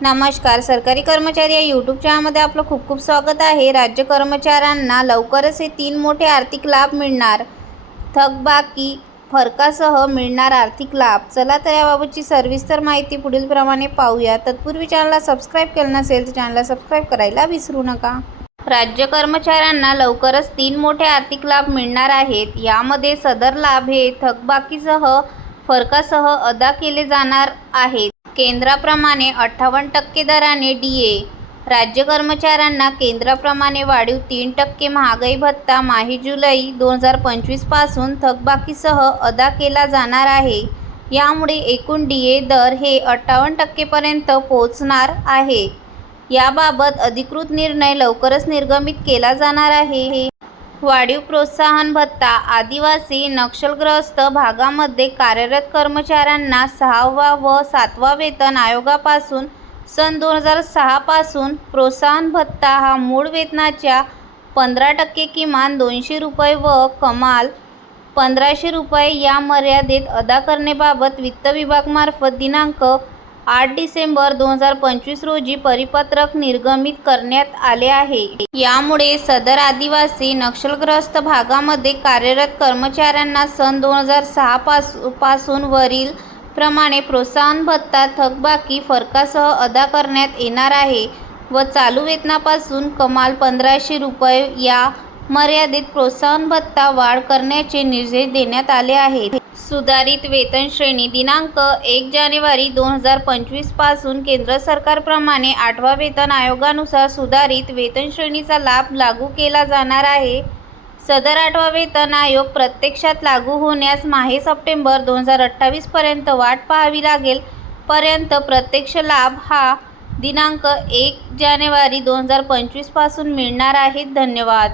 नमस्कार. सरकारी कर्मचारी या यूट्यूब चॅनलमध्ये आपलं खूप खूप स्वागत आहे. राज्य कर्मचाऱ्यांना लवकरच हे 3 मोठे आर्थिक लाभ मिळणार. थकबाकी फरकासह मिळणार आर्थिक लाभ. चला तर याबाबतची सविस्तर माहिती पुढीलप्रमाणे पाहूया. तत्पूर्वी चॅनलला सबस्क्राईब केलं नसेल तर चॅनलला सबस्क्राईब करायला विसरू नका. राज्य कर्मचाऱ्यांना लवकरच 3 मोठे आर्थिक लाभ मिळणार आहेत. यामध्ये सदर लाभ हे थकबाकीसह फरकासह अदा केले जाणार आहेत. केंद्राप्रमाणे 58% दराने DA. राज्य कर्मचाऱ्यांना केंद्राप्रमाणे वाढीव 3% महागाई भत्ता माही-जुलै 2025 पासून थकबाकीसह अदा केला जाणार आहे. यामुळे एकूण DA दर हे 58% पर्यंत पोहोचणार आहे. याबाबत अधिकृत निर्णय लवकरच निर्गमित केला जाणार आहे. वाढीव प्रोत्साहन भत्ता. आदिवासी नक्षलग्रस्त भागामध्ये कार्यरत कर्मचाऱ्यांना 6वा व 7वा वेतन आयोगापासून सन 2006 पासून प्रोत्साहन भत्ता हा मूळ वेतनाच्या 15% किमान ₹200 व कमाल ₹1500 या मर्यादेत अदा करण्याबाबत वित्त विभागामार्फत दिनांक 8 डिसेंबर 2025 रोजी परिपत्रक निर्गमित करण्यात आले आहे. यामुळे सदर आदिवासी नक्षलग्रस्त भागामध्ये कार्यरत कर्मचाऱ्यांना सन 2006 पासून वरील प्रमाणे प्रोत्साहन भत्ता थकबाकी फरकासह अदा करण्यात येणार आहे व चालू वेतनापासून कमाल ₹1500 या मर्यादेत प्रोत्साहन भत्ता वाढ करण्याचे निर्देश देण्यात आले आहेत. सुधारित वेतन श्रेणी. दिनांक 1 जानेवारी 2025 पासून केंद्र सरकारप्रमाणे 8व्या वेतन आयोगानुसार सुधारित वेतन श्रेणीचा लाभ लागू केला जाणार आहे. सदर 8वा वेतन आयोग प्रत्यक्षात लागू होण्यास माहे सप्टेंबर 2028 पर्यंत वाट पाहावी लागेल. पर्यंत प्रत्यक्ष लाभ हा दिनांक 1 जानेवारी 2025 पासून मिळणार आहे. धन्यवाद.